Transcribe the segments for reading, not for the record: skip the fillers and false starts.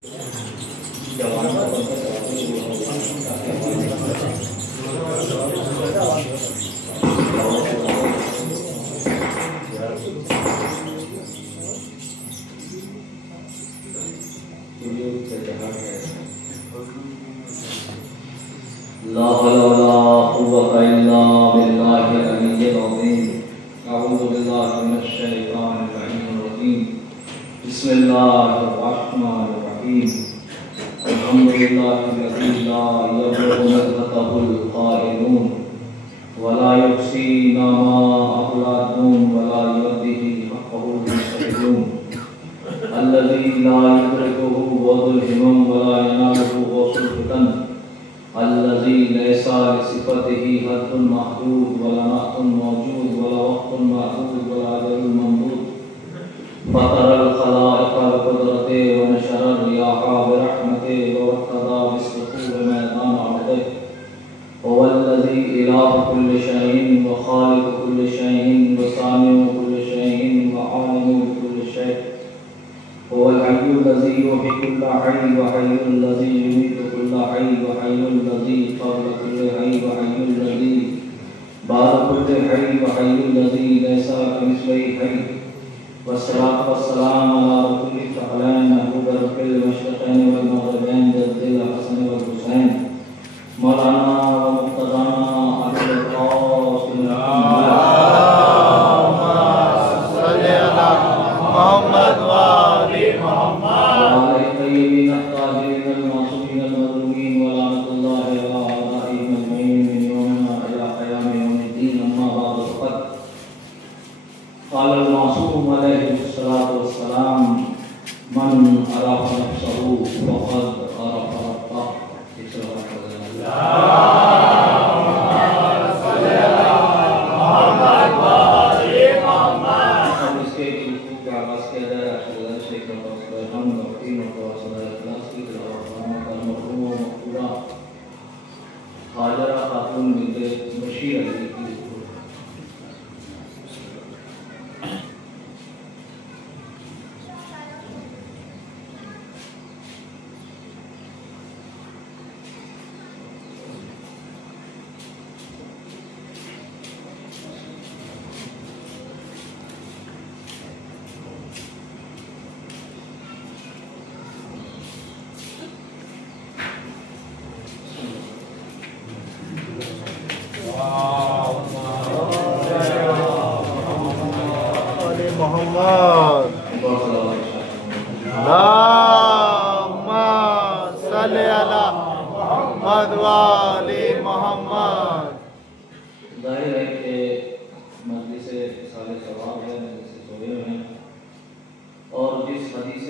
لا حول ولا قوة إلا بالله العلي العظيم. أعوذ بالله من الشيطان اللعين الرجيم. بسم الله الرحمن الرحيم. الحمد لله الذي لا يبلغ نزهته القائلون ولا يحصي نعماءه العادون ولا يؤديه حقه المستحقون. الذي لا يدركه بعد الهمم ولا يناله غوث الفتن. الذي ليس لصفته حد محدود ولا نعت موجود ولا وقت معدود ولا أجل ممدود. فطر الخلائق بقدرته ونشر الرياح برحمته وارتضى بالسطور ميدان عرضه. هو الذي إله كل شيء وخالق كل شيء وصانع كل شيء وعالم بكل شيء. هو الحي الذي يحيي كل حي وحي الذي يميت كل حي وحي الذي قبل كل حي وحي الذي بعد كل حي وحي الذي ليس كمثله حي. والصلاة والسلام على رسول الثقلين محبوب رب المشرقين والمغربين جد الحسن والحسين مولانا ومقتدانا أبي القاسم محمد وآل محمد وعلى الطيبين الطاهرين المعصومين المظلومين ولعنة الله على أعدائهم أجمعين من يومنا إلى قيام يوم الدين. أما بعد فقد قال المعصوم عليه الصلاة والسلام من عرف نفسه فقد عرف ربه. حاجرہ خاتون بنت بشیر علی کی محمد اللهم صل على محمد وآل محمد. ظاہر ہے کہ مجلس اصحاب ثواب ہے، مجلس سوئے ہیں، اور جس حدیث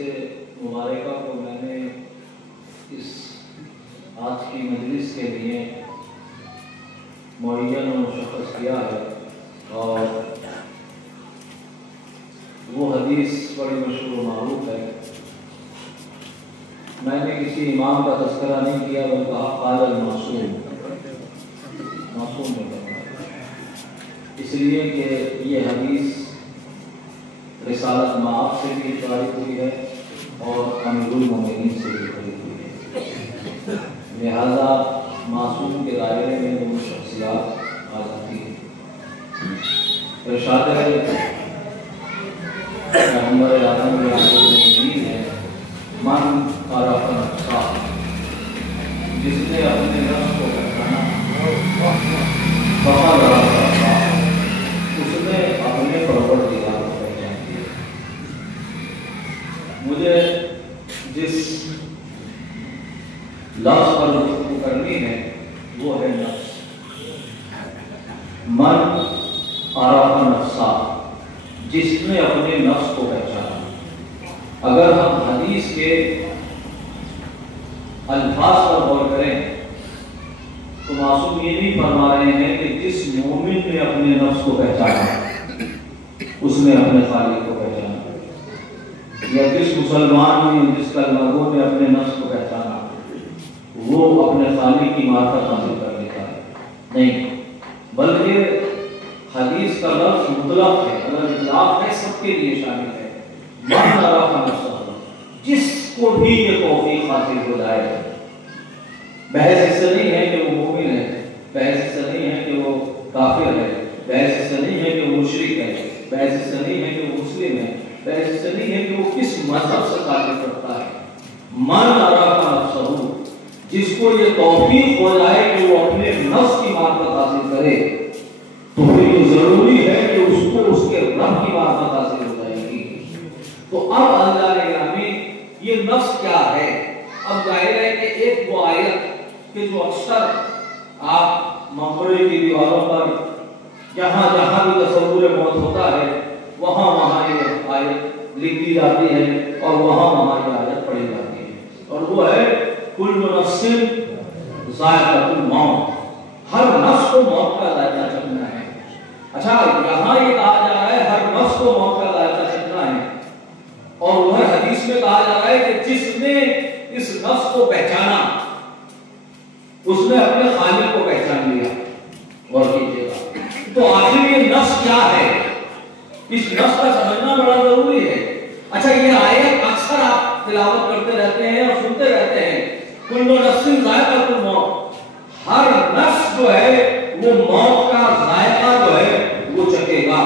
مبارکہ کو میں نے اس آج کی مجلس کے لیے معین و مشخص کیا ہے، اور وہ حدیث بڑی مشہور و معروف ہے. میں نے کسی امام کا تذکرہ نہیں کیا بلکہ قال المعصوم، معصوم نے کہا، اس لیے کہ یہ حدیث رسالت مآب سے بھی ثابت ہوئی ہے اور امیر المومنین سے بھی ثابت ہوئی ہے. لہذا معصوم کے دائرے میں وہ شخصیات آ جاتی ہیں. ارشاد ہے پیغمبر اعظم کی آخری ہے من عرف نفسہ، جس نے اپنے نفس کو پہچانا فقد عرف ربہ، اس نے اپنے پروردگار کو پہچان لیا. مجھے جس لفظ پر گفتگو کرنی ہے وہ ہے نفس. من عرف نفسہ، جس نے اپنے نفس کو پہچانا. اگر ہم حدیث کے الفاظ پر غور کریں تو معصوم یہ نہیں فرما رہے ہیں کہ جس مومن نے اپنے نفس کو پہچانا اس نے اپنے خالق کو پہچانا، یا جس مسلمان نے جس کلمہ گو نے اپنے نفس کو پہچانا وہ اپنے خالق کی معرفت حاصل کر لیتا ہے. نہیں، بلکہ حدیث کا لفظ مطلق ہے، اگر اطلاق ہے سب کے لیے شامل ہے. من عرف نفسہ، جس کو بھی یہ قوم توفیق حاصل ہو جائے. بحث اس سے نہیں ہے کہ وہ مومن ہے، بحث اس سے نہیں ہے کہ وہ کافر ہے، بحث اس سے نہیں ہے کہ وہ مشرک ہے، بحث اس سے نہیں ہے کہ وہ مسلم ہے، بحث اس سے نہیں ہے کہ وہ کس مذہب سے تعلق رکھتا ہے. من عرف نفسہ، جس کو یہ توفیق ہو جائے کہ وہ اپنے نفس کی معرفت حاصل کرے تو پھر یہ ضروری ہے کہ اس کو اس کے رب کی معرفت حاصل ہو جائے گی. تو اب اللہ نے گرامی یہ نفس کیا ہے؟ اب ظاہر ہے کہ ایک وہ آیت کہ جو اکثر آپ مقبرے کی دیواروں پر جہاں جہاں بھی تصور موت ہوتا ہے وہاں یہ آیت لکھی جاتی ہے اور وہاں یہ آیت پڑھی جاتی ہے، اور وہ ہے کل نفس ذائقۃ الموت، ہر نفس کو موت کا ذائقہ چکھنا ہے. اچھا یہاں یہ کہا جا رہا ہے ہر نفس کو موت کا ذائقہ چکھنا ہے، اور وہ حدیث میں کہا جا رہا ہے کہ جس نے اس نفس کو پہچانا اس نے اپنے خالق کو پہچان لیا. غور کیجیے گا تو آخر یہ نفس کیا ہے، اس نفس کا سمجھنا بڑا ضروری ہے. اچھا یہ آیت اکثر آپ تلاوت کرتے رہتے ہیں اور سنتے رہتے ہیں کل نفس ذائقۃ الموت، ہر نفس جو ہے وہ موت کا ذائقہ جو ہے وہ چکھے گا.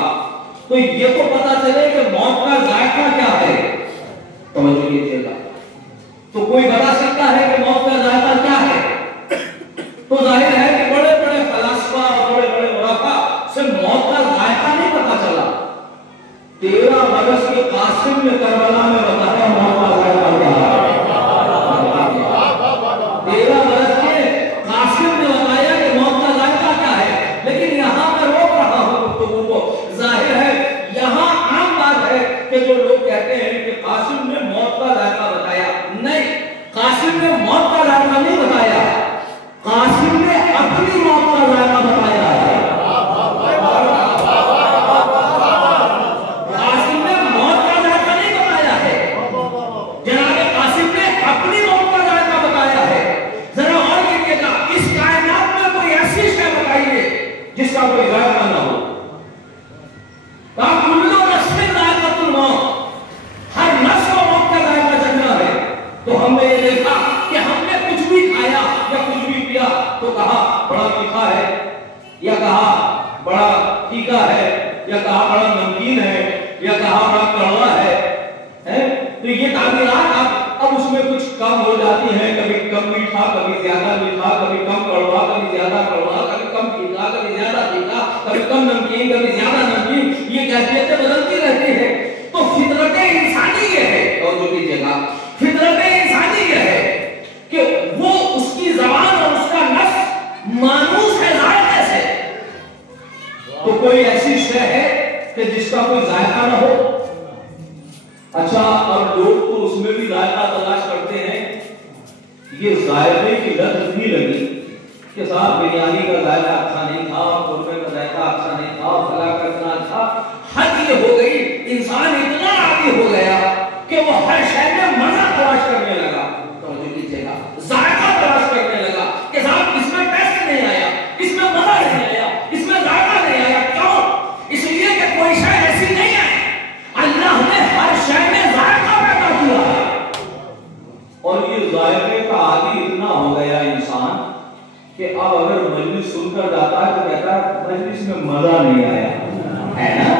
تو یہ تو پتا چلے کہ موت کا ذائقہ کیا ہے. توجہ کیجیے گا، تو کوئی بتا سکتا ہے کہ موت کا ذائقہ کیا ہے؟ تو ظاہر ہے کہ بڑے بڑے فلاسفہ اور بڑے بڑے عرفاء سے موت کا ذائقہ نہیں پتا چلا. 13 برس کے قاسم نے کربلا میں بتایا موت کا ذائقہ کیا ہے. 13 برس کے قاسم نے بتایا کہ موت کا ذائقہ کیا ہے. لیکن یہاں میں روک رہا ہوں گفتگو کو، ظاہر ہے یہاں عام بات ہے کہ جو لوگ کہتے ہیں کہ قاسم نے موت کا ذائقہ بتایا، نہیں، قاسم نے موت کا ذائقہ نہیں بتایا، قاسم نے اپنی موت کا ذائقہ بتایا ہے. قاسم نے موت کا ذائقہ نہیں بتایا ہے، جناب قاسم نے اپنی موت کا ذائقہ بتایا ہے. ذرا غور کیجیے گا، اس کائنات میں کوئی ایسی شے بتائیے جس کا کوئی ذائقہ نہ ہو. کل نفس ذائقۃ الموت، ہر نفس کو موت کا ذائقہ چکھنا ہے. تو ہم نے یہ دیکھا کہ ہم نے کچھ بھی کھایا یا کچھ بھی پیا تو کہا بڑا میٹھا ہے، یا کہا بڑا پھیکا ہے، یا کہا بڑا نمکین ہے، یا کہا بڑا کڑوا ہے. تو یہ تعبیرات اب اس میں کچھ کم ہو جاتی ہیں، کبھی کم میٹھا، کبھی زیادہ میٹھا، کبھی کم کڑوا، کبھی زیادہ کڑوا، کبھی کم پھیکا، کبھی زیادہ پھیکا، کبھی کم نمکین، کبھی زیادہ نمکین. یہ کیفیتیں بدلتی رہتی ہیں. تو فطرت انسانی یہ ہے، اور جو کیجیے گا فطرت انسانی یہ ہے کہ وہ اس کی زبان اور اس کا نفس مانوس ہے ذائقے سے. تو کوئی ایسی شے ہے کہ جس کا کوئی ذائقہ نہ ہو. اچھا اب لوگ تو اس میں بھی ذائقہ تلاش کرتے ہیں. یہ ذائقے کی لت اتنی لگی کہ صاحب بریانی کا ذائقہ اچھا نہیں تھا، قورمے کا ذائقہ اچھا نہیں تھا، فلاں کا اتنا اچھا. حد یہ ہو گئی، انسان اتنا عادی ہو گیا کہ وہ ہر شے میں مزہ تلاش کرنے لگا. توجہ کیجیے گا، ذائقہ تلاش کرنے لگا کہ صاحب اس میں ٹیسٹ نہیں آیا، اس میں مزہ نہیں آیا، اس میں ذائقہ نہیں آیا. کیوں؟ اس لیے کہ کوئی شے ایسی نہیں ہے. اللہ نے ہر شے میں ذائقہ پیدا کیا ہے، اور یہ ذائقے کا عادی اتنا ہو گیا انسان کہ اب اگر مجلس سن کر جاتا ہے تو کہتا ہے مجلس میں مزہ نہیں آیا ہے نا.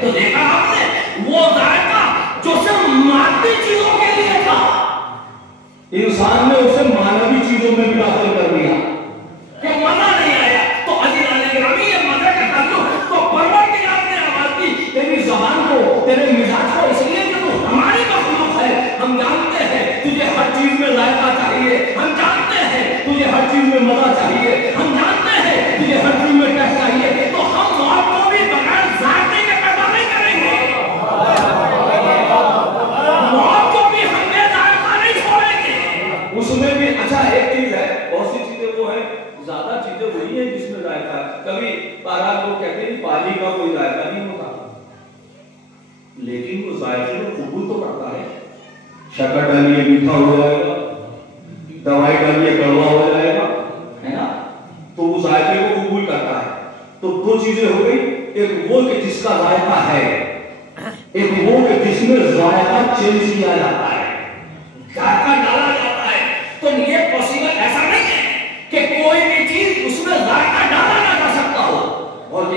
تو دیکھا آپ نے وہ ذائقہ جو صرف مادی چیزوں کے لیے تھا، انسان نے اسے مانوی چیزوں میں بھی داخل کر دیا کہ مزہ نہیں آیا. تو عزیزان گرامی یہ مزے کا تعلق تو پروردگار نے آواز دی تیری زبان کو، تیرے مزاج کو، اس لیے کہ تو ہماری مخلوق ہے. ہم جانتے ہیں تجھے ہر چیز میں ذائقہ چاہیے، ہم جانتے ہیں تجھے ہر چیز میں مزہ چاہیے، ہم جانتے ہیں تجھے ہر چیز میں ٹیسٹ چاہیے. تو ہم موت کو بھی بغیر ذائقے کے پیدا نہیں کریں گے، موت کو بھی ہم بے ذائقہ نہیں چھوڑیں گے. اس میں بھی اچھا ایک چیز ہے، بہت سی چیزیں وہ ہیں، زیادہ چیزیں وہی ہیں جس میں ذائقہ ہے. کبھی بہرحال لوگ کہتے ہیں پانی کا کوئی ذائقہ نہیں ہوتا، لیکن وہ ذائقے کو قبول تو کرتا ہے. شکر ڈالیے میٹھا ہو جائے گا، دوائی ڈالیے کڑوا ہو جائے گا، ہے نا. تو وہ ذائقے کو قبول کرتا ہے. تو دو چیزیں ہو گئی، ایک وہ کہ جس کا ذائقہ ہے، ایک وہ کہ جس میں ذائقہ چینج کیا جاتا ہے.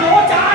2-4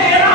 13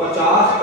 50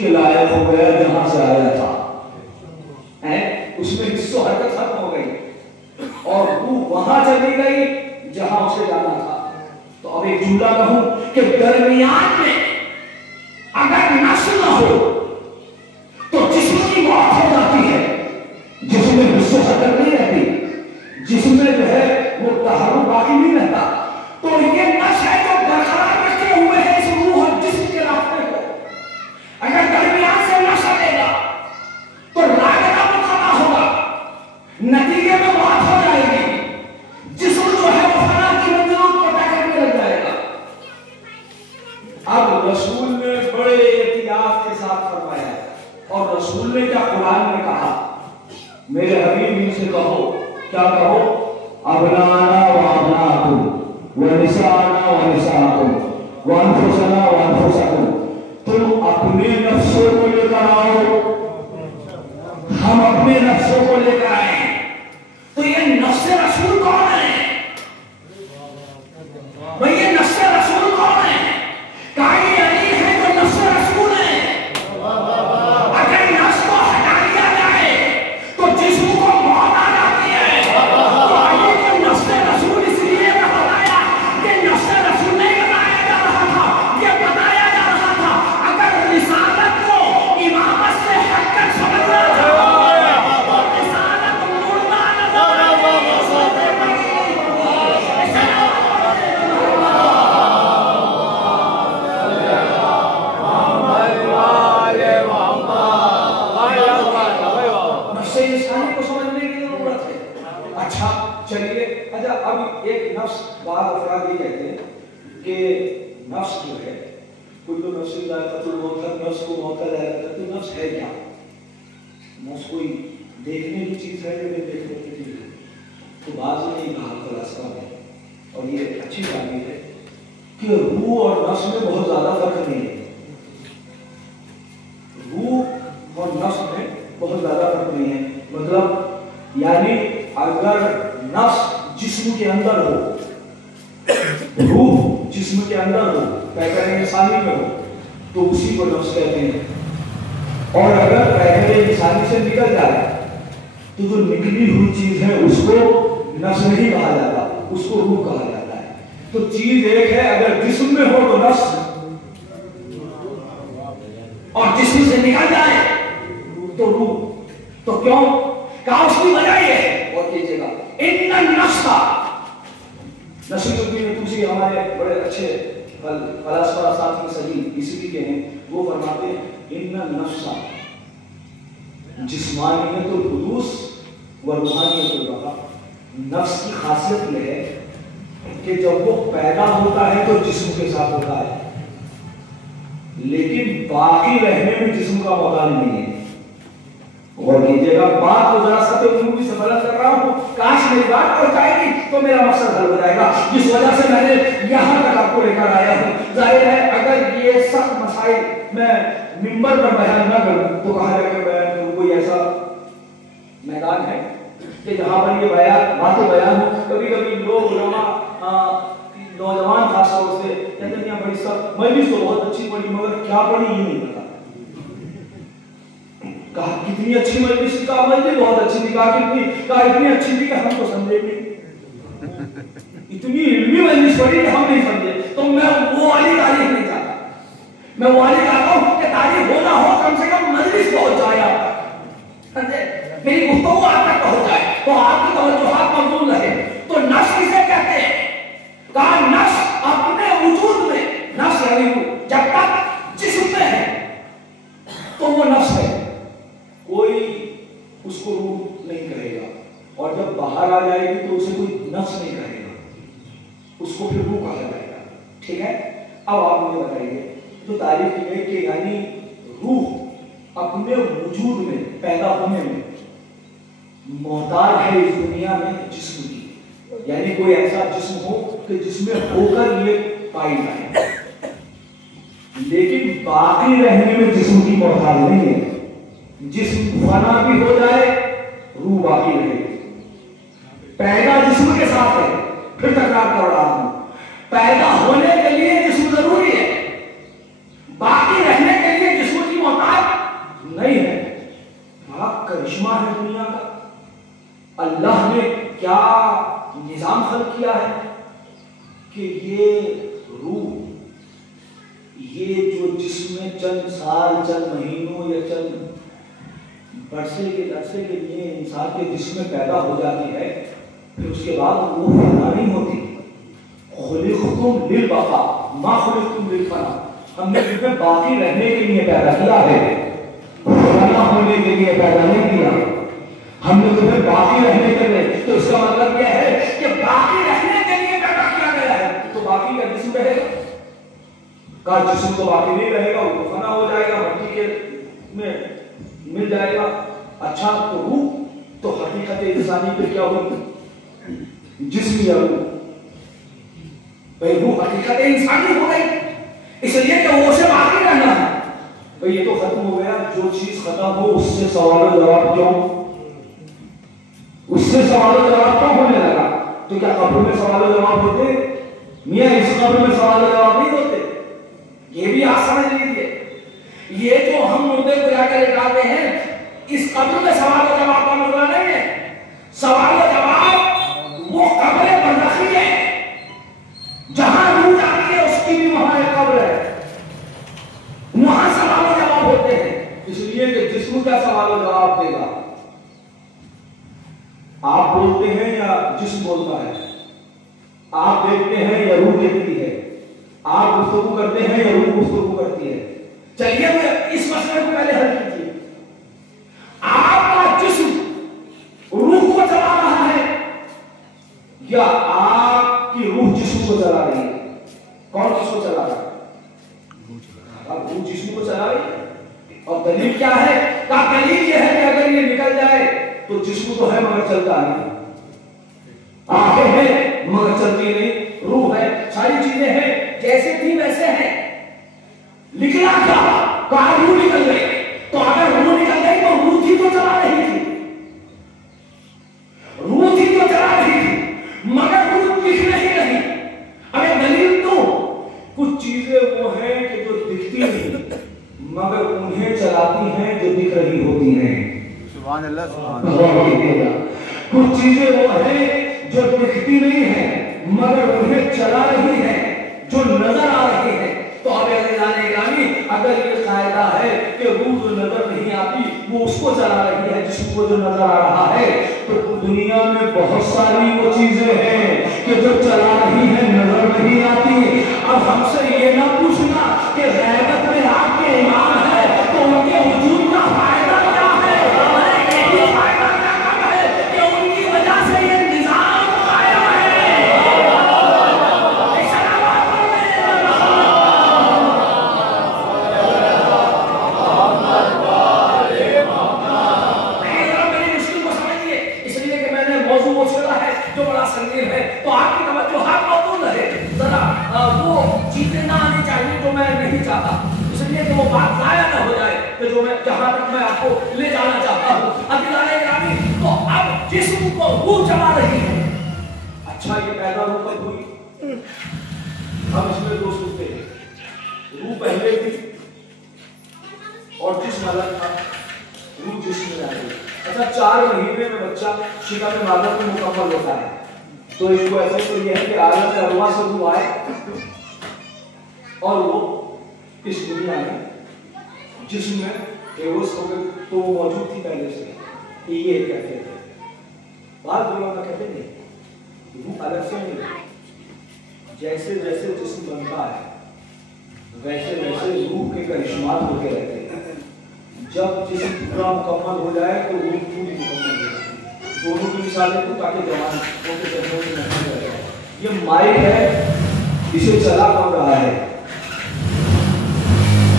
کے لائق ہو گیا جہاں سے آیا تھا، اس میں حصہ حرکت ختم ہو گئی اور روح وہاں چلی گئی جہاں اسے جانا تھا۔ تو اب ایک جملہ کہوں کہ درمیان میں اگر نفس نہ ہو تو جسم کی موت ہو جاتی ہے، جسم میں حصہ حرکت نہیں رہتی، جسم میں جو ہے وہ تحرک باقی نہیں رہتا۔ تو یہ نفس ہے جو برقرار رکھے ہوئے ہے اس روح اور جسم کے رابطے کو، اگر درمیان سے نفس ہٹے گا تو رابطہ منقطع ہوگا، نتیجے میں موت ہو جائے گی، جسم جو ہے وہ فنا کی منزلوں کو طے کرنے لگ جائے گا۔ اب رسول نے بڑے احتیاط کے ساتھ فرمایا اور رسول نے کیا قرآن میں کہا، میرے حبیب ان سے کہو، کیا کہو؟ ابنانا و ابناکم ونساءنا ونساءکم وانفسنا وانفسکم، تم اپنے نفسوں کو لے کر آؤ، ہم اپنے نفسوں کو لے کر آئے۔ تو یہ نفس رسول کون ہے بھئی؟ یہ نفس رسول کون ہے؟ قائل علی ہے جو نفس رسول ہے۔ اگر نفس کو ہٹا دیا جائے تو جسم کو موت آ جاتی ہے۔ تو علی کو نفس رسول اس لیے بتایا کہ نفس رسول نہیں بتایا جا رہا تھا، یہ بتایا جا رہا تھا اگر رسالت کو امامت سے ہٹ کر سمجھنا چاہو تو رسالت مردہ نظر نفس انسانی کو سمجھنے کی ضرورت ہے۔ اچھا چلیے، اچھا اب ایک نفس، بعض افراد یہ کہتے ہیں کہ نفس جو ہے کوئی تو نفس ذائقۃ الموت ہے، نفس کو موت کا ذائقہ ہے، تو نفس ہے کیا؟ نفس کوئی دیکھنے کی چیز ہے یا نہیں دیکھنے کی چیز ہے؟ تو بعض نے یہ کہا فلاسفہ میں، اور یہ اچھی بات یہ ہے کہ روح اور نفس میں بہت زیادہ فرق نہیں ہے، روح اور نفس میں بہت زیادہ فرق نہیں ہے۔ مطلب یعنی اگر نفس جسم کے اندر ہو، روح جسم کے اندر ہو، پیکر انسانی میں ہو، تو اسی کو نفس کہتے ہیں، اور اگر پیکر انسانی سے نکل جائے تو جو نکلی ہوئی چیز ہے اس کو نفس نہیں کہا جاتا، اس کو روح کہا جاتا ہے۔ تو چیز ایک ہے، اگر جسم میں ہو تو نفس، اور جسم سے نکل جائے تو روح۔ تو کیوں کہا؟ اس کی وجہ یہ ہے، اور کیجئے گا، ان النفس، نصیر الدین طوسی ہمارے بڑے اچھے فلاسفہ ساتھی صحیح اسی کے ہیں، وہ فرماتے ہیں ان النفس جسمانیت الحدوث و روحانیت البقاء۔ نفس کی خاصیت یہ ہے کہ جب وہ پیدا ہوتا ہے تو جسم کے ساتھ ہوتا ہے، لیکن باقی رہنے میں جسم کا محتاج نہیں ہے۔ اور کیجئے گا، بات کو ذرا سطح عمومی سے بلند کر رہا ہوں، کاش میری بات پہنچ جائے گی تو میرا مقصد حل ہو جائے گا، جس وجہ سے میں نے یہاں تک آپ کو لے کر آیا ہوں۔ ظاہر ہے اگر یہ سخت مسائل میں منبر پر بیان نہ کروں تو کہا جائے کہ بیان کروں، کوئی ایسا میدان ہے کہ جہاں پر یہ باتیں بیان ہو۔ کبھی کبھی لوگ علماء نوجوان خاص طور سے کہتے ہیں بڑی سخت مجلس تو بہت اچھی پڑھی مگر کیا پڑھی یہ نہیں پتا۔ کہا کتنی اچھی مجلس، کہا مجلس بہت اچھی تھی، کہا کتنی، کہا اتنی اچھی تھی کہ ہم تو سمجھے نہیں، اتنی علمی مجلس پڑھی کہ ہم نہیں سمجھے۔ تو میں وہ والی تعریف نہیں چاہتا، میں وہ والی چاہتا ہوں کہ تعریف ہونا ہو کم سے کم مجلس پہنچ جائے آپ تک، میری گفتگو آپ تک پہنچ جائے تو آپ کی توجہات موجود رہے۔ تو نفس کسے کہتے ہیں؟ کہا نفس اپنے وجود میں، نفس یعنی جب تک جسم میں ہے تو وہ نفس ہے، کوئی اس کو روح نہیں کہے گا، اور جب باہر آ جائے گی تو اسے کوئی نفس نہیں کہے گا، اس کو پھر روح کہا جائے گا۔ ٹھیک ہے، اب آپ مجھے بتائیے، تو تعریف کی گئی کہ یعنی روح اپنے وجود میں، پیدا ہونے میں محتاج ہے اس دنیا میں جسم کی، یعنی کوئی ایسا جسم ہو کہ جس میں ہو کر یہ پائی جائے، لیکن باقی رہنے میں جسم کی محتاج نہیں ہے۔ جسم فنا بھی ہو جائے روح باقی رہے گی۔ پیدا جسم کے ساتھ ہے، پھر تکرار کر رہا ہوں، پیدا ہونے کے لیے جسم ضروری ہے، باقی رہنے کے لیے جسم کی محتاج یہ جو جسم میں چند سال، چند مہینوں یا چند برسے کے عرصے کے لیے انسان کے جسم میں پیدا ہو جاتی ہے، پھر اس کے بعد وہ فنا نہیں ہوتی. خلقتم للبقاء ما خلقتم للفنا. ہم نے تمہیں باقی رہنے کے لیے پیدا کیا ہے، فنا ہونے کے لیے پیدا نہیں کیا. ہم نے تمہیں باقی رہنے کے لیے، تو اس کا مطلب یہ ہے کہ باقی رہنے کے لیے پیدا کیا گیا ہے. تو باقی کا جسم رہے گا، کا جسم تو باقی نہیں رہے گا، وہ فنا ہو جائے گا، مٹی کے میں مل جائے گا. اچھا تو روح تو حقیقت انسانی پہ کیا ہوگی؟ جسم یا روح؟ بھئی روح حقیقت انسانی ہو گئی، اس لیے کہ وہ اسے باقی رہنا ہے. بھئی یہ تو ختم ہو گیا. جو چیز ختم ہو اس سے سوال و جواب کیوں؟ اس سے سوال و جواب کیوں ہونے لگا؟ تو کیا قبر میں سوال و جواب ہوتے؟ میاں اس قبر میں سوال و جواب نہیں ہوتے. یہ بھی آپ سمجھ لیجیے، یہ جو ہم مردے کو جا کے نکالتے ہیں، اس قبر میں سوال و جواب کا مسئلہ نہیں ہے. سوال و جواب وہ قبر برزخی ہے، جہاں روح جاتی ہے اس کی بھی وہاں ایک قبر ہے، وہاں سوال و جواب ہوتے ہیں. اس لیے کہ جسم کا سوال و جواب دے گا. آپ بولتے ہیں یا جسم بولتا ہے؟ آپ دیکھتے ہیں یا روح دیکھتی ہے؟ آپ گفتگو کرتے ہیں یا روح گفتگو کرتی ہے؟ چلیے اس مسئلے کو پہلے حل کیجیے. آپ کا جسم روح کو چلا رہا ہے یا آپ کی روح جسم کو چلا رہی ہے؟ کون کس کو چلا رہا ہے؟ روح جسم کو چلا رہی ہے. اور دلیل کیا ہے؟ دلیل یہ ہے کہ اگر یہ نکل جائے تو جسم تو ہے مگر چلتا نہیں، آنکھیں ہیں مگر چلتی نہیں، روح ہے، ساری چیزیں ہیں جیسے تھی ویسے ہیں. نکلا کیا؟ کہا روح نکل گئی. تو اگر روح نکل گئی تو روح تھی تو چلا رہی تھی، روح تھی تو چلا رہی تھی، مگر روح دکھ نہیں رہی. اگر دلیل تو کچھ چیزیں وہ ہیں کہ جو دکھتی نہیں مگر انہیں چلاتی ہیں جو دکھ رہی ہوتی ہیں. سبحان اللہ، سبحان اللہ. کچھ چیزیں وہ ہیں جو دکھتی نہیں ہیں مگر انہیں چلا رہی ہیں، جو نظر آ رہی ہیں. تو اب اگر یہ قاعدہ ہے کہ روح جو نظر نہیں آتی وہ اس کو چلا رہی ہے جس کو جو نظر آ رہا ہے، تو دنیا میں بہت ساری وہ چیزیں ہیں کہ جو چلا رہی ہیں نظر نہیں آتی. اب ہم سے یہ نہ پوچھنا کہ غیبت میں آپ کے امام ہے تو ان کے وجود کا فائدہ کیا ہے، یہ فائدہ کیا ہے کہ ان کی وجہ سے یہ نظام قائم ہے. تو آپ کی توجہات موجود رہے، ذرا وہ چیزیں نہ آنی چاہیے جو میں نہیں چاہتا، اس لیے کہ وہ بات ضائع نہ ہو جائے کہ جو میں جہاں تک میں آپ کو لے جانا چاہتا ہوں. عزیزان گرامی، تو اب جسم کو روح چلا رہی ہے. اچھا یہ پیدا روح کب ہوئی؟ ہم اس میں دو سوچتے ہیں، روح پہلے تھی اور جسم الگ تھا، روح جسم میں آ گئی. اچھا 4 مہینے میں بچہ شکم مادر میں مکمل ہوتا ہے، تو اس کو ایسے تو یہ ہے کہ عالم ارواح سے روح آئے اور وہ اس دنیا میں جسم میں ایوس ہو گئی، تو وہ موجود تھی پہلے سے. یہ کہتے تھے، بعض علماء کہتے ہیں روح الگ سے نہیں، جیسے جیسے جسم بنتا ہے ویسے ویسے روح کے کرشمات ہوتے رہتے ہیں. جب جسم پورا مکمل ہو جائے تو روح پوری مکمل ہو جائے. دونوں کی مثالیں کو تاکہ جوان ہو کے جنوں کی محفل رہ جائے. یہ مائک ہے، اسے چلا کر رہا ہے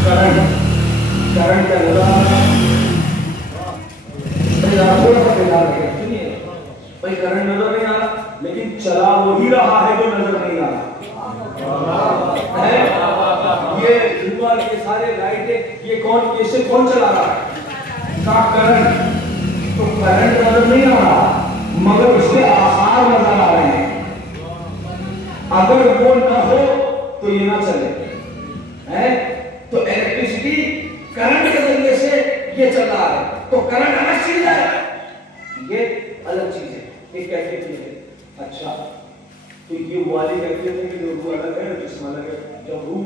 کرنٹ کا نظر بھائی کرنٹ نظر نہیں آ رہا لیکن چلا وہی رہا ہے جو نظر نہیں آ رہا. یہ دھواں یہ سارے لائٹیں یہ کون کیسے کون چلا رہا ہے؟ کرنٹ. تو کرنٹ نظر نہیں آ رہا مگر اس کے آثار نظر آ رہے ہیں. اگر وہ نہ ہو تو یہ نہ چلے. تو الیکٹریسٹی کرنٹ کے ذریعے سے یہ چل رہا ہے، تو کرنٹ الگ چیز ہے، یہ الگ چیز ہے، یہ کیفیت ہے. اچھا تو یہ والی کیفیت ہے کہ جو روح الگ ہے جسم الگ ہے. جب روح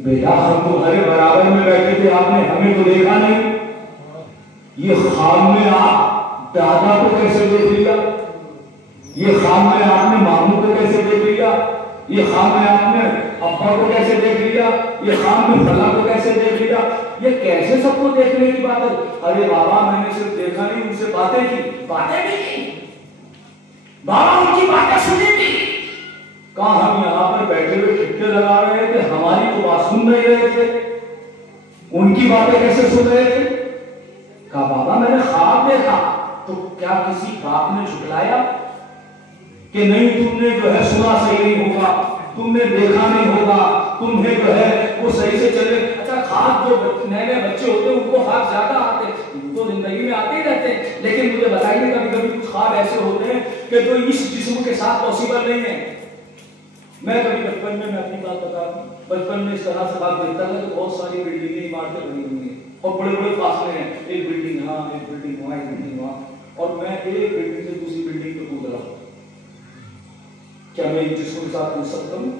بیٹا ہم تمہارے برابر میں بیٹھے تھے، آپ نے ہمیں تو دیکھا نہیں، یہ خواب میں آپ دادا کو کیسے دیکھ لیا، یہ خواب میں آپ نے ماموں کو کیسے دیکھ لیا، یہ خواب میں آپ نے ابا کو کیسے دیکھ لیا، یہ خواب میں فلاں کو کیسے دیکھ لیا، یہ کیسے سب کو دیکھنے کی بات ہے؟ ارے بابا میں نے صرف دیکھا نہیں، ان سے باتیں بھی کی بابا، ان کی باتیں سنی بھی۔ کہاں ہم یہاں پر بیٹھے ہوئے ٹھٹکے لگا رہے تھے، ہماری تو بات سن نہیں رہے تھے، ان کی باتیں کیسے سن رہے تھے؟ کہا بابا میں نے خواب دیکھا۔ تو کیا کسی باپ نے جھٹلایا کہ نہیں تم نے جو ہے سنا صحیح نہیں ہوگا، تم نے دیکھا نہیں ہوگا، تمہیں جو ہے وہ صحیح سے چلے؟ اچھا خواب جو نئے نئے بچے ہوتے ہیں ان کو خواب زیادہ آتے ہیں، تو زندگی میں آتے ہی رہتے ہیں، لیکن مجھے بتائیے کبھی کبھی کچھ خواب ایسے ہوتے ہیں کہ جو اس جسم کے ساتھ پاسبل نہیں ہے۔ میں کبھی بچپن میں اپنی بات بتا رہا ہوں، بچپن میں اس طرح سے خواب دیکھتا تھا کہ بہت ساری بلڈنگیں عمارتیں بنی ہوئی ہیں اور بڑے بڑے فاصلے ہیں، ایک بلڈنگ یہاں، ایک بلڈنگ وہاں، ایک بلڈنگ وہاں، اور میں ایک بلڈنگ سے دوسری بلڈنگ پہ کود رہا ہوں۔ کیا میں اس جسم کے ساتھ کود سکتا ہوں؟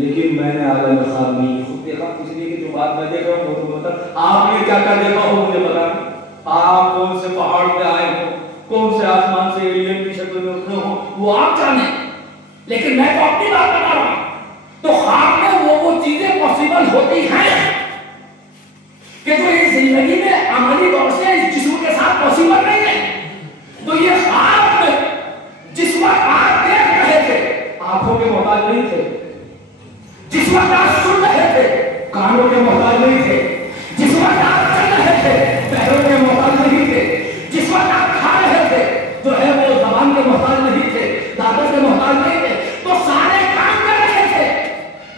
لیکن میں نے عالم خواب نہیں خود دیکھا، اس لیے کہ جو بات میں دیکھ رہا ہوں وہ تو بتا، آپ نے کیا کیا دیکھا ہو مجھے بتا نہیں، آپ کون سے پہاڑ پہ آئے ہو، کون سے آسمان سے ایلین کی شکل میں اترے ہو، وہ آپ جانے، لیکن میں تو اپنی بات بتا رہا ہوں۔ تو خواب میں وہ چیزیں پاسبل ہوتی ہیں کہ جو یہ زندگی میں عملی طور سے اس جسم کے ساتھ پاسبل نہیں ہے۔ تو یہ خواب میں جس وقت آپ دیکھ رہے تھے آنکھوں کے محتاج نہیں تھے، جس وقت آپ سن رہے تھے کانوں کے محتاج نہیں تھے، جس وقت آپ چل رہے تھے پیروں کے محتاج نہیں تھے، جس وقت آپ کھا رہے تھے جو ہے وہ زبان کے محتاج نہیں تھے، دانتوں کے محتاج نہیں تھے، تو سارے کام کر رہے تھے،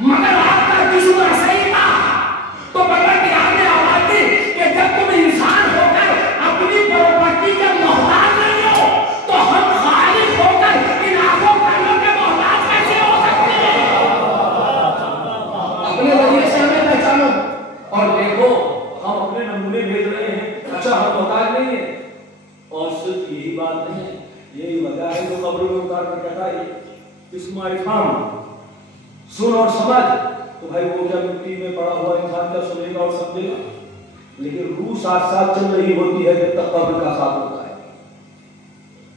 مگر آپ کا جسم صحیح تھا۔ تو بغیر کہ آپ نے آواز دی کہ جب تم انسان ہو کر اپنی پراپرٹی کے محتاج نہیں ہو تو ہم خالق ہو کر ان آنکھوں کانوں کے محتاج کیسے ہو سکتے ہیں؟ اپنے ذریعے سے ہمیں پہچانو اور دیکھو ہم اپنے نمونے بھیج رہے ہیں، اچھا ہم محتاج نہیں ہیں۔ اور صرف یہی بات نہیں ہے، یہی وجہ ہے جو قبروں میں اتار کر کہتا ہے اسماعیل خان سن اور سمجھ، تو بھائی وہ کیا مٹی میں پڑا ہوا انسان کیا سنے گا اور سمجھے گا، لیکن روح ساتھ ساتھ چل رہی ہوتی ہے جب تک قبر کا ساتھ ہوتا ہے۔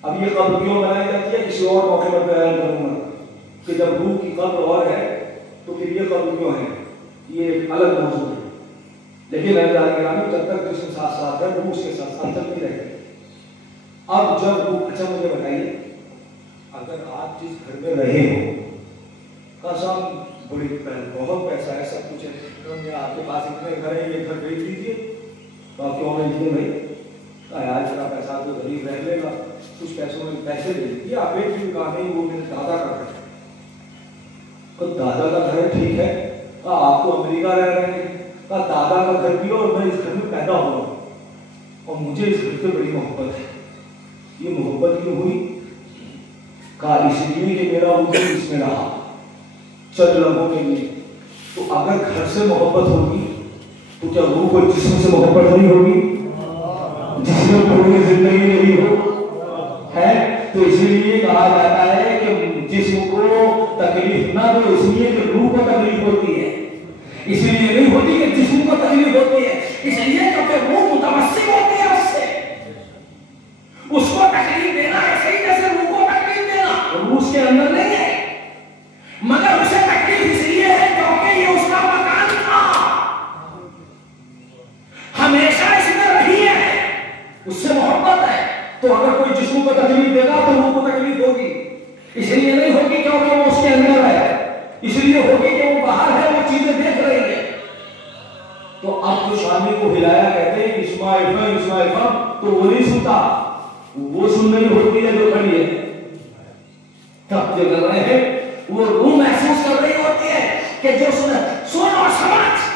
اب یہ قبر کیوں بنائی جاتی ہے کسی اور موقع پر بیان کروں گا کہ جب روح کی قبر اور ہے تو پھر یہ قبر کیوں ہے، یہ ایک الگ موضوع ہے، لیکن جب تک جسم ساتھ ساتھ ہے روح اس کے ساتھ ساتھ چلتی رہے۔ اب جب روح، اچھا مجھے بتائیے اگر آپ جس گھر میں رہے ہو قسم بڑی بہت پیسہ ہے سب کچھ ہے، آپ کے پاس اتنے گھر ہیں یہ گھر بیچ دیجیے، تو آپ کیوں نہیں دیے بھائی یار اتنا پیسہ تو غریب رہ لے گا، کچھ پیسوں میں پیسے دے دیجیے، آپ ایک بھی کہا نہیں وہ میرے دادا کا گھر ہے، تو دادا کا گھر ٹھیک ہے، آپ تو امریکہ رہ رہے ہیں، دادا کا گھر بھی اور میں اس گھر میں پیدا ہوا اور مجھے اس گھر سے بڑی محبت ہے۔ یہ محبت کیوں ہوئی؟ کہا اس لیے کہ میرا وجود اس میں رہا چند لمحوں کے لیے۔ تو اگر گھر سے محبت ہوگی تو کیا روح کو جسم سے محبت نہیں ہوگی؟ جس میں پوری زندگی نہیں ہو ہے، تو اسی لیے کہا جاتا ہے کہ جسم کو تکلیف نہ دو، اس لیے کہ روح کو تکلیف ہوتی ہے، اس لیے نہیں ہوتی کہ جسم کو تکلیف ہوتی ہے، اس لیے کہ روح متمسک ہوتی ہے اس سے، اس کو تکلیف دینا ایسے ہی جیسے روح کو تکلیف دینا، روح اس کے اندر نہیں ہے، مگر اسے تکلیف اس لیے ہے کیونکہ یہ اس کا مکان تھا، ہمیشہ اس میں رہی ہے، اس سے محبت ہے، تو اگر کوئی جسم کو تکلیف دے گا تو روح کو تکلیف ہوگی، اس لیے نہیں ہوگی کیونکہ وہ اس کے اندر ہے، اس لیے ہوگی کہ وہ باہر ہے، وہ چیزیں دیکھ رہی ہے۔ تو اب تو شامی کو ہلایا کہتے ہیں اسماعیل تو وہ نہیں سنتا، وہ سن رہی ہوتی ہے جو کھڑی ہے، تب جو کر رہے ہیں وہ روح محسوس کر رہی ہوتی ہے کہ جو سن اور سمجھ۔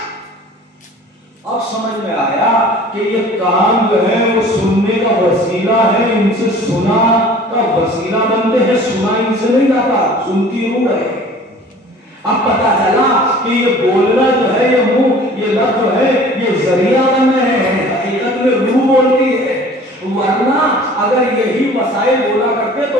اب سمجھ میں آیا کہ یہ کام جو ہے وہ سننے کا وسیلہ ہے، ان سے سنا کا وسیلہ بنتے ہیں، سنا ان سے نہیں جاتا، سنتی روح ہے۔ اب پتا چلا کہ یہ بولنا جو ہے یہ منہ یہ لفظ جو ہے یہ ذریعہ بننا ہے، حقیقت میں روح بولتی ہے، ورنہ اگر یہی وسائل بولا کرتے تو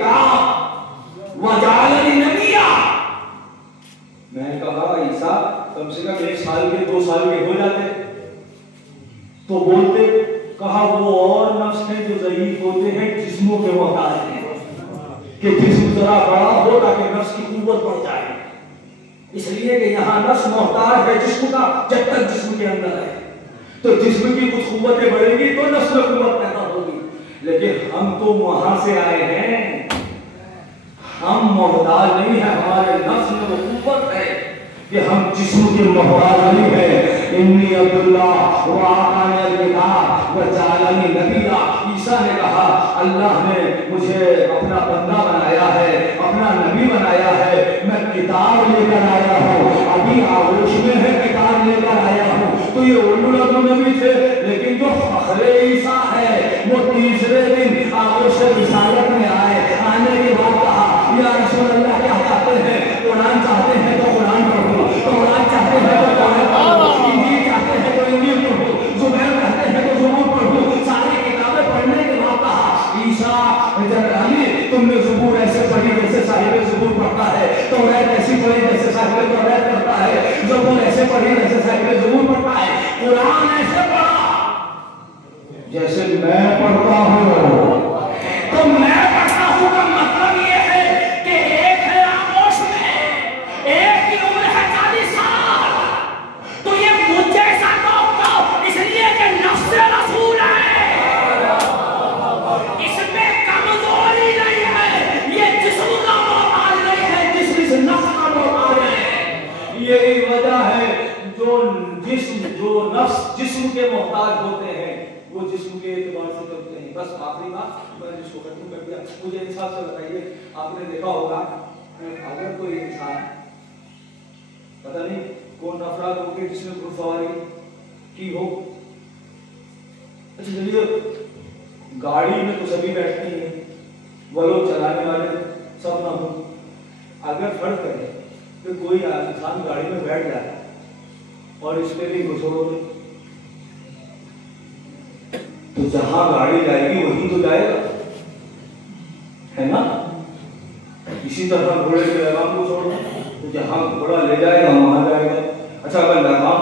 الکتاب وجعلنی نبیا. میں نے کہا عیسیٰ کم سے کم 1 سال کے 2 سال کے ہو جاتے تو بولتے. کہا وہ اور نفس ہیں جو ضعیف ہوتے ہیں, جسموں کے محتاج ہیں, کہ جسم ذرا بڑا ہو تاکہ نفس کی قوت بڑھ جائے. اس لیے کہ یہاں نفس محتاج ہے جسم کا, جب تک جسم کے اندر ہے تو جسم کی کچھ قوتیں بڑھیں گی تو نفس میں قوت پیدا ہوگی. لیکن ہم تو وہاں سے آئے ہیں, ہم محتاج نہیں ہیں, ہمارے نفس میں وہ قوت ہے کہ ہم جسم کے محتاج نہیں ہیں. انی عبداللہ وآتانی الکتاب وجعلنی نبیا. عیسیٰ نے کہا اللہ نے مجھے اپنا بندہ بنایا ہے, اپنا نبی بنایا ہے, میں کتاب لے کر آیا ہوں, ابھی آغوش میں ہے کتاب لے کر آیا ہوں. تو یہ اولو نبی تھے, لیکن جو فخر عیسیٰ ہے وہ تیسرے دن آغوش رسالت میں آئے. آنے کے بعد کہا یا رسول اللہ کیا چاہتے ہیں, قرآن چاہتے ہیں تو قرآن پڑھو, قرآن چاہتے ہیں تو قرآن پڑھو, انجیل چاہتے ہیں تو انجیل پڑھو, زبیر کہتے ہیں تو زبور پڑھو. ساری کتابیں پڑھنے کے بعد کہا عیسیٰ علی تم نے زبور ایسے پڑھی جیسے صاحب زبور پڑھتا ہے, توریت ایسی پڑھی جیسے صاحب توریت پڑھتا ہے, زبور ایسے پڑھی جیسے صاحب زبور پڑھتا ہے, قرآن ایسے پڑھا جیسے میں پڑھتا ہوں. تو میں پڑھتا ہوں کا مطلب یہ ہے کہ ایک ہے آغوش میں, ایک کی عمر ہے 40 سال. تو یہ مجھ جیسا تو اس لیے کہ نفس رسول ہے, اس میں کمزوری نہیں ہے, یہ جسم کا محتاج نہیں ہے, جسم اس نفس کا محتاج ہے. یہی وجہ ہے جو نفس جسم کے محتاج ہوتے ہیں وہ جسم کے اعتبار سے کرتے ہیں. بس آخری بات میں نے اس کو ختم کر دیا. مجھے انصاف سے بتائیے, آپ نے دیکھا ہوگا اگر کوئی انسان پتہ نہیں کون افراد ہو کے جس نے گھڑ سواری کی ہو, اچھا چلیے گاڑی میں تو سبھی بیٹھتے ہیں, وہ لوگ چلانے والے سب نہ ہوں. اگر فرض کرے کہ کوئی انسان گاڑی میں بیٹھ جائے اور اس پہ بھی گھسوڑ دے تو جہاں گاڑی جائے گی وہیں تو جائے گا, ہے نا. اسی طرح گھوڑے کے لگام کو چھوڑ تو جہاں گھوڑا لے جائے گا وہاں جائے گا. اچھا اگر لگام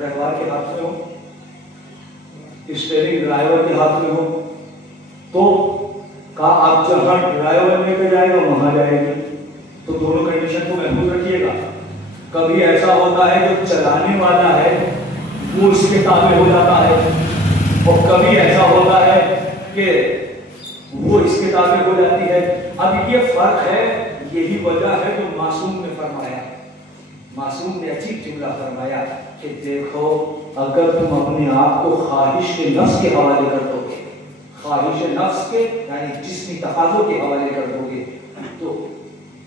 رہوار کے ہاتھ میں ہو, اسٹیئرنگ ڈرائیور کے ہاتھ میں ہو, تو کہا آپ جہاں ڈرائیور لے کے جائے گا وہاں جائے گا. تو دونوں کنڈیشن کو محفوظ رکھیے گا. کبھی ایسا ہوتا ہے جو چلانے والا ہے وہ اس کے تابع ہو جاتا ہے, اور کبھی ایسا ہوتا ہے کہ وہ اس کے تابع ہو جاتی ہے. اب یہ فرق ہے, یہی وجہ ہے جو معصوم نے فرمایا. معصوم نے عجیب جملہ فرمایا کہ دیکھو اگر تم اپنے آپ کو خواہش کے نفس کے حوالے کر دو گے, خواہش نفس کے یعنی جسمی تقاضوں کے حوالے کر دو گے تو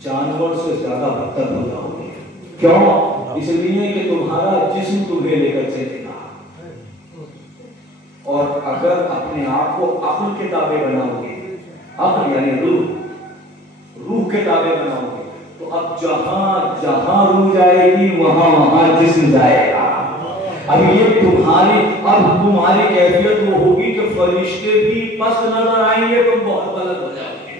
جانور سے زیادہ بدتر ہو جاؤ گے. کیوں؟ اس لیے کہ تمہارا جسم تمہیں لے کر چلے گا, اور اگر اپنے آپ کو عقل کے تابع بناؤ گے, عقل یعنی روح کے تابع بناؤ گے, تو اب جہاں جہاں روح جائے گی وہاں وہاں جسم جائے گا. اب یہ تمہاری کیفیت وہ ہوگی کہ فرشتے بھی پست نظر آئیں گے, تم بہت غلط ہو جاؤ گے.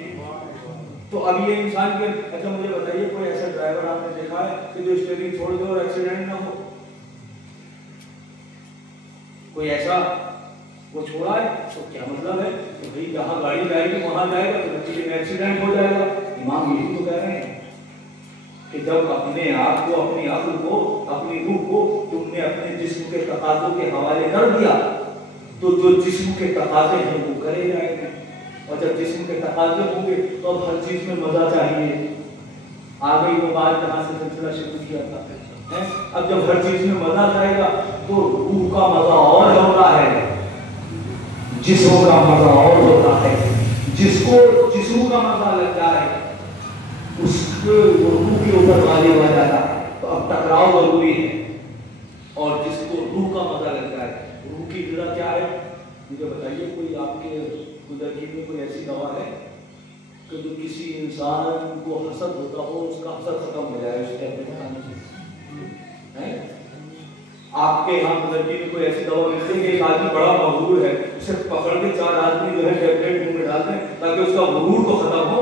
تو اب یہ انسان کے اچھا مجھے بتائیے کوئی ایسا ڈرائیور آپ نے دیکھا ہے کہ جو اسٹیئرنگ چھوڑ دے اور ایکسیڈنٹ نہ ہو؟ کوئی ایسا وہ چھوڑا ہے تو کیا مطلب ہے کہ بھئی جہاں گاڑی جائے گی وہاں جائے گا تو نتیجے میں ایکسیڈنٹ ہو جائے گا. امام یہی تو کہہ رہے ہیں کہ جب اپنے آپ کو, اپنی عقل کو, اپنی روح کو تم نے اپنے جسم کے تقاضوں کے حوالے کر دیا تو جو جسم کے تقاضے ہیں وہ کرے جائیں گے, اور جب جسم کے تقاضے ہوں گے تو اب ہر چیز میں مزہ چاہیے. آ گئی وہ بات جہاں سے سلسلہ شروع کیا تھا. اب جب ہر چیز میں مزہ جائے گا تو روح کا مزہ اور ہوتا ہے, جسم کا مزہ اور ہوتا ہے. جس کو جسم کا مزہ لگ جائے اس کو روح کے اوپر غالب ہو جاتا ہے, تو اب ٹکراؤ ضروری ہے. اور جس کو روح کا مزہ لگ جائے, روح کی غذا کیا ہے مجھے بتائیے. کوئی آپ کے ترکیب میں کوئی ایسی دوا ہے کہ جو کسی انسان کو حسد ہوتا ہو اس کا حسد ختم ہو جائے اس کے اپنے کھانے سے؟ آپ کے یہاں ترکیب میں کوئی ایسی دوا ملتی ہے کہ ایک آدمی بڑا مغرور ہے, اسے پکڑ کے 4 آدمی جو ہے ٹیبلیٹ منہ میں ڈال دیں تاکہ اس کا غرور تو ختم ہو,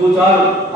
2-4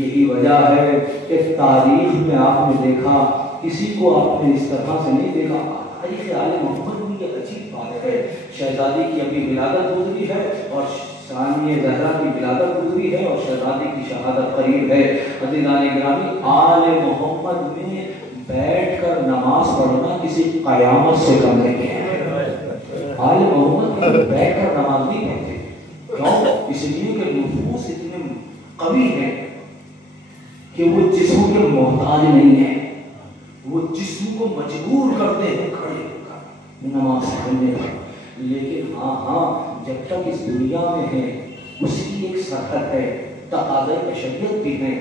یہی وجہ ہے کہ تاریخ میں آپ نے دیکھا کسی کو آپ نے اس طرح سے نہیں دیکھا. تاریخ آل محمد میں یہ عجیب بات ہے. شہزادی کی ابھی ولادت گزری ہے اور ثانیہ زہرا کی ولادت گزری ہے اور شہزادی کی شہادت قریب ہے. عزیزان گرامی آل محمد میں بیٹھ کر نماز پڑھنا کسی قیامت سے کم نہیں ہے. آل محمد میں بیٹھ کر نماز نہیں پڑھتے. کیوں؟ اس لیے کہ نفوس اتنے قوی ہیں کہ وہ جسم کے محتاج نہیں ہیں. وہ جسم کو مجبور کرتے ہیں کھڑے ہو کر نماز پڑھنے پر. لیکن ہاں جب تک اس دنیا میں ہے اس کی ایک سرحد ہے, تقاضۂ بشریت بھی ہے.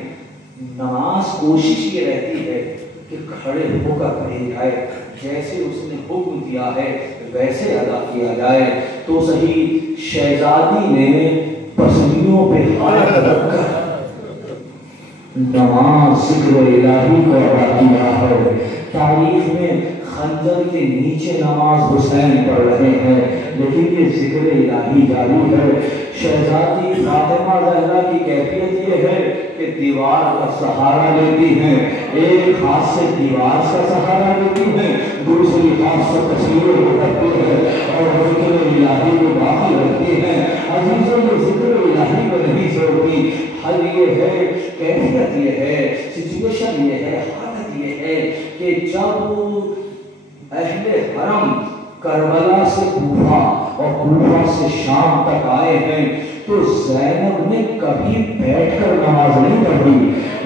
نماز کوشش یہ رہتی ہے کہ کھڑے ہو کر پڑھی جائے, جیسے اس نے حکم دیا ہے ویسے ادا کیا جائے. تو صحیح شہزادی نے پسلیوں پہ ہاتھ رکھ کر نماز ذکر الہی کو ادا کیا ہے. تاریخ میں خنجر کے نیچے نماز حسین پڑھ رہے ہیں لیکن یہ ذکر الہی جاری ہے. شہزادی فاطمہ زہرا کی کیفیت یہ ہے کہ دیوار کا سہارا لیتی ہیں, ایک ہاتھ سے دیوار کا سہارا لیتی ہیں, دوسری ہاتھ سے تصویر کو رکھتی ہے اور ذکر الہی کو باقی رکھتی ہیں. عزیزوں یہ ذکر الہی کو نہیں چھوڑتی. حل یہ ہے, کیفیت یہ ہے, سچویشن یہ ہے, حالت یہ ہے کہ جب اہل حرم کربلا سے کوفہ اور کوفہ سے شام تک آئے ہیں تو زینب نے کبھی بیٹھ کر نماز نہیں پڑھی,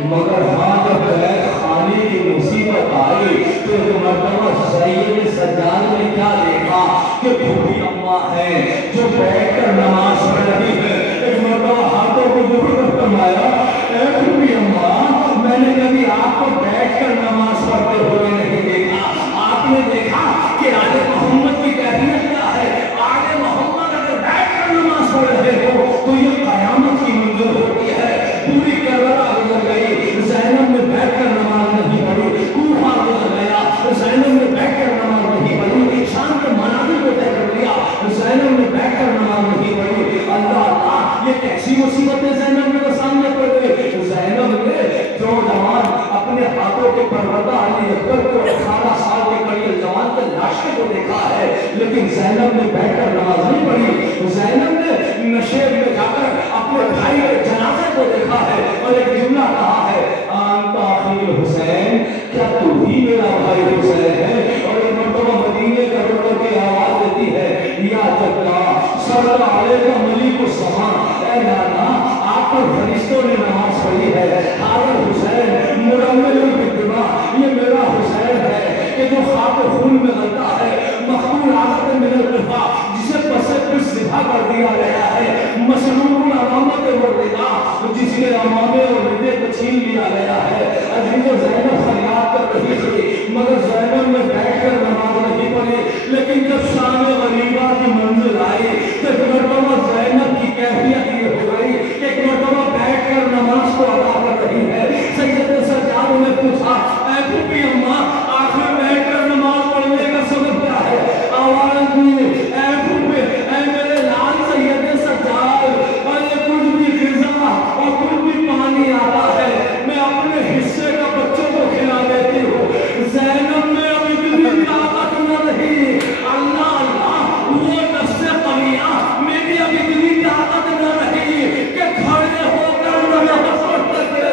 مگر ہاں جب غیر خانے کی مصیبت آئی تو ایک مرتبہ سید سجاد نے کیا دیکھا کہ بھوڑی اماں ہے جو بیٹھ کر نماز پڑھ رہی ہے. ایک مرتبہ ہاتھوں کو جوڑ کر فرمایا, اے بھوڑی اماں میں نے کبھی آپ کو بیٹھ کر نماز پڑھتے ہوئے نہیں دیکھا. آپ نے دیکھا کہ آل محمد کی کیفیت کیا ہے. آل محمد اگر بیٹھ کر نماز پڑھ رہے ہو تو یہ قیامت کی منظر ہوتی ہے. پوری کربلا گزر گئی, زینب نے بیٹھ کر نماز نہیں پڑھی. کوفہ گزر گیا, زینب نے بیٹھ کر نماز نہیں پڑھی. شام کے مناظر کو طے کر لیا, زینب نے بیٹھ کر نماز نہیں پڑھی. اللہ اللہ یہ کیسی مصیبتیں زینب کے سامنے پڑ گئی. زینب نے جو جوان اپنے ہاتھوں کے پروردہ علی اکبر کو 18 سال کے قریب جوان کے لاشے کو دیکھا ہے لیکن زینب نے بیٹھ کر نماز نہیں پڑھی. زینب نے نشے میں جا کر اپنے بھائی کے جنازے کو دیکھا ہے اور ایک جملہ کہا ہے, انت اخی حسین, کیا تو ہی میرا بھائی حسین ہے. اور ایک مرتبہ مدینے کا روڈ کے آواز دیتی ہے, یا جدہ صلی علیہ ملک السمان, اے نانا آپ پر فرشتوں نے نماز پڑھی ہے. حاضر حسین مرمل الدماء, یہ میرا حسین ہے کہ جو خاک خون میں غلطہ ہے, مقبول عادت من الرفا جسے پسے پر ذبح کر دیا گیا ہے, مسلول الامامت والردا جس کے امامے اور ردے کو چھین لیا گیا ہے. عزیز زینب فریاد کر رہی تھی مگر زینب نے بیٹھ کر نماز نہیں پڑھی. لیکن جب شام غریبہ کی منزل آئی تو ایک مرتبہ زینب کی کیفیت یہ ہو گئی کہ ایک مرتبہ بیٹھ کر نماز کو ادا کر رہی ہے. سید سجاد نے پوچھا, اے پھوپھی اماں آخر بیٹھ کر نماز پڑھنے کا سبب کیا ہے. آواز ہوئی, اے پھوپھی, اے میرے لال سید سجاد, اور یہ کچھ بھی غذا اور کچھ بھی پانی آتا ہے میں اپنے حصے کا بچوں کو کھلا دیتی ہوں. زینب میں اب اتنی طاقت نہ رہی. اللہ اللہ وہ نفس قویہ میری اب اتنی طاقت نہ رہی کہ کھڑے ہو کر نماز پڑھ سکے.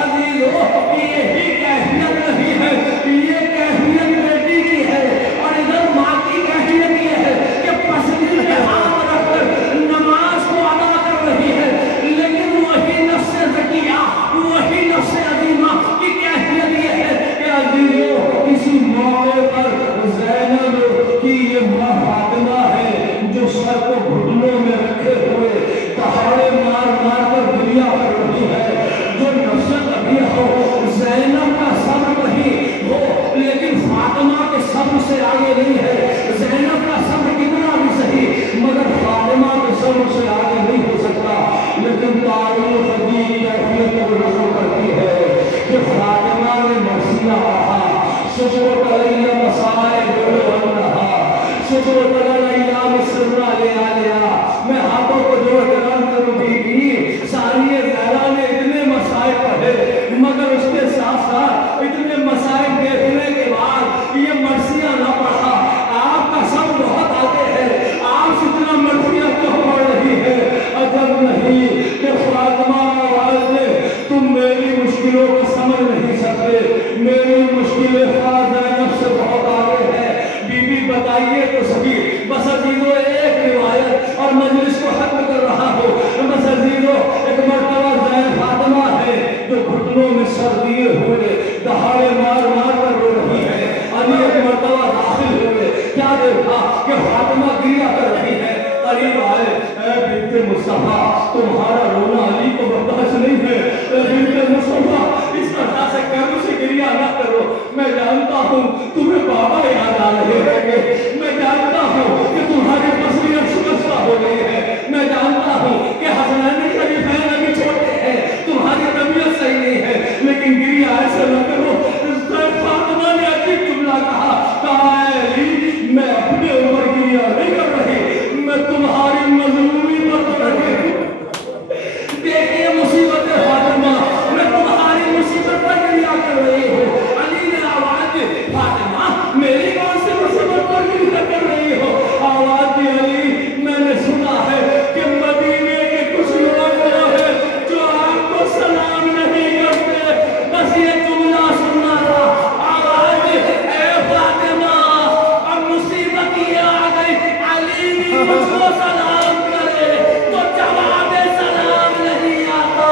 عزیزو یہی کیفیت نہیں ہے, یہ کیفیت بیٹی کی ہے. اور ادھر ماں کی کیفیت یہ ہے کہ پسلی میں ہاتھ رکھ کر نماز کو ادا کر رہی ہے. لیکن وہی نفس زکیہ, وہی نفس عظیمہ کی کیفیت یہ ہے کہ عزیزو اسی موقع پر زینب کی یہ ماں فاطمہ ہے جو سر کو گھٹنوں میں رکھے ہوئے دہاڑے مار مار کر دنیا کر رہی ہے. جو نفس قبیح ہو زینب کا صبر نہیں ہو لیکن فاطمہ کے صبر سے آگے نہیں ہے. زینب کا صبر کتنا بھی صحیح مگر فاطمہ کے صبر سے آگے نہیں ہو سکتا. لیکن تاریخ کی کیفیت کو رسو کرتی ہے کہ فاطمہ نے مرثیہ پڑھا, شجرۃ علیہ مسائل رہا, شجرۃ علیہ مسرہ لیا. میں ہاتھوں کو جوڑ کر کروں بی بی, ثانیہ زہرا نے اتنے مسائل پڑھے دیکھا کہ فاطمہ گریا کر رہی ہے، قریب آئے، اے بنت مصطفیٰ تمہارا رونا علی کو برداشت نہیں ہے، اے بنت مصطفیٰ اس طرح سے کرو سے گریا نہ کرو، میں جانتا ہوں تمہیں بابا یاد آ رہے ہیں، میں جانتا ہوں کہ تمہاری بصیرت شکستہ ہو گئی ہے، میں جانتا ہوں کہ حسنین شریفین ابھی چھوٹے ہیں، تمہاری طبیعت صحیح نہیں ہے، لیکن گریا ایسے نہ کرو۔ فاطمہ نے عجیب جملہ کہا اے علی میں اپنے اوپر گریا نہیں کر رہی، میں تمہاری مظلومی پر کر رہی ہوں۔ دیکھئے مصیبت فاطمہ، میں تمہاری مصیبت پر گریا کر رہی ہوں۔ علی نے آواز دی فاطمہ میری کون سی مصیبت پر گریا کر رہی ہو؟ آواز دی علی میں نے سنا ہے کہ مدینے کے کچھ لوگ ہیں جو آپ کو سلام نہیں کرتے، بس یہ جملہ سننا تھا۔ آواز دی اے فاطمہ اب مصیبت یہ آ گئی، علی بھی مجھ کو سلام کرے تو جواب سلام نہیں آتا،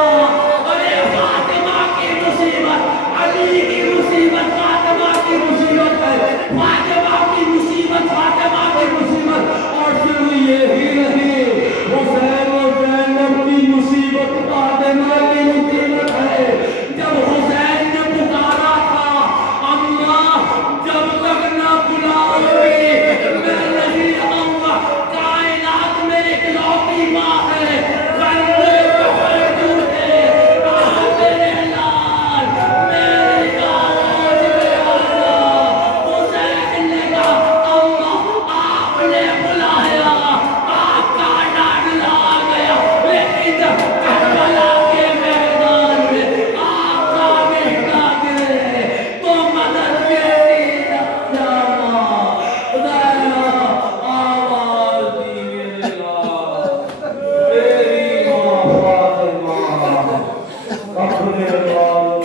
اور اے فاطمہ کی مصیبت علی کی مصیبت فاطمہ کی مصیبت ہے، فاطمہ کی مصیبت فاطمہ کی مصیبت، اور صرف یہی نہیں حسین و زینب کی مصیبت فاطمہ کی مصیبت ہے۔ جب حسین نے پکارا تھا اللہ جب تک نہ بلاؤ گے میں نہیں آؤں گا، کائنات میں اکلوتی ماں ہے، بندے کفر جھوٹے کہاں میرے لال میری آواز میں آیا، حسین نے کہا اللہ آپ نے بلایا، آپ کا ڈاڈلا آ گیا، لیکن جب کربلا کے میدان میں آپ کا بیٹا گرے تو مدد کے لیے جانا، خدایا آواز دی میرے لال میری ماں فاطمہ اپنے لال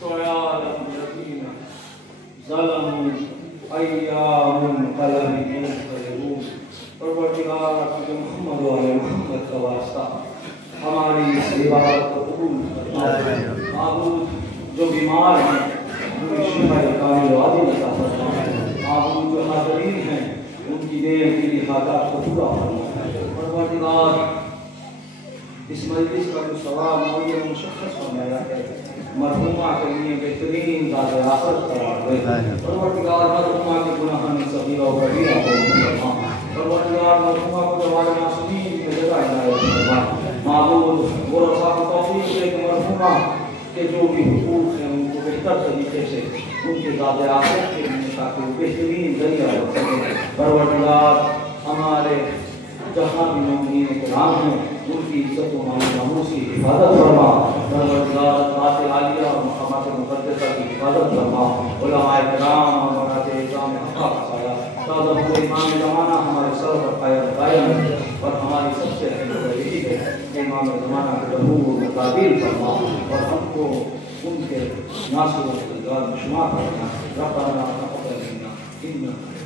سویال الذین ظلموا ایام قلب ينقلبون۔ پروردگار اپنے محمد و آل محمد کا واسطہ ہماری اس عبادت کو قبول فرما، معبود جو بیمار ہیں انہیں شفا کامل و عاجل عطا فرما، معبود جو حاضرین ہیں ان کی دیر کی حاجات کو پورا فرما۔ پروردگار اس مجلس کا جو ثواب معین مشخص فرمایا ہے مرحومہ کے لیے بہترین ذات آخرت قرار دے۔ پروردگار مرحومہ کے گناہان صغیرہ و کبیرہ کو فرما، پروردگار مرحومہ کو جوار معصومین میں جگہ عنایت فرما۔ معبود وہ رضا کو توفیق دے کہ مرحومہ کے جو بھی حقوق ہیں ان کو بہتر طریقے سے ان کے ذات آخرت کے لیے تاکہ وہ بہترین ذریعہ ہو سکے۔ پروردگار ہمارے جہاں بھی مومنین کرام ہیں ان کی عزت و ناموس کی حفاظت فرما، پروردگار ذات عالیہ اور مقامات مقدسہ کی حفاظت فرما، علماء کرام اور مرات اکرام حقا کا سایہ تازہ پورے امام زمانہ ہمارے سر پر قائم ہے، اور ہماری سب سے اہم یہی ہے کہ امام زمانہ کے ظہور میں قابل فرما اور ہم کو ان کے ناصر و مددگار میں شمار کرنا۔ ربنا تقبل منا انک